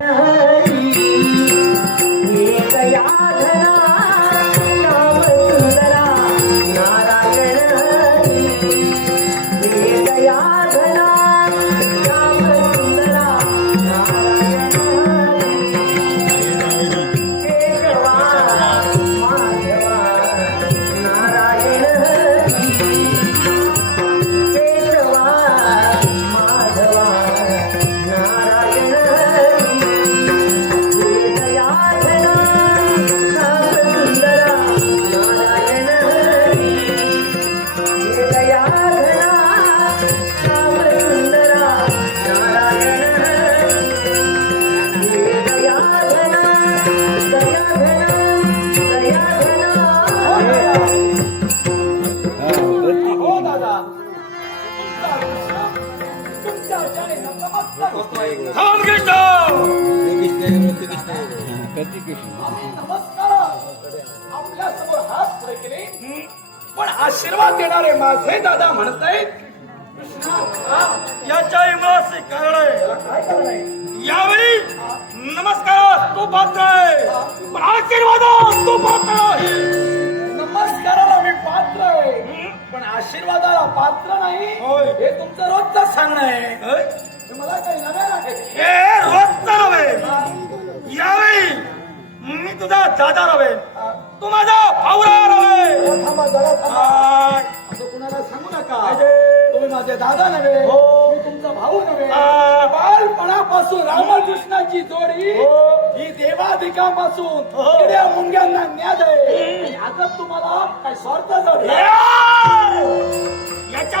हो आपल्यासमोर हात पुढे केले पण आशीर्वाद देणारे माझे दादा म्हणतायत कृष्णा याच्याही मासे कारण आहे. यावेळी नमस्कार तो पात्र आहे. पण आशीर्वाद तो पात्र आहे. नमस्काराला मी पात्र आहे. पण आशीर्वादाला पात्र नाही होय. हे तुमचं रोजच सांगणं आहे होय? हे मला काही नव्या आहे हे रोजचा नव्हे यावेळी मी तुझा दादा नव्हे तू माझा भावरा नव्हे जरा थांबा जरा थांबा आ, असं कुणाला सांगू नका. तुम्ही माझे दादा नव्हे हो. मी तुमचा भाऊ नव्हे. बालपणापासून रामकृष्णाची जोडी हो. ही देवाधिकापासून हो. मुंग्यांना न्याद आहे आता तुम्हाला काय स्वार्थ हे! झाला याच्या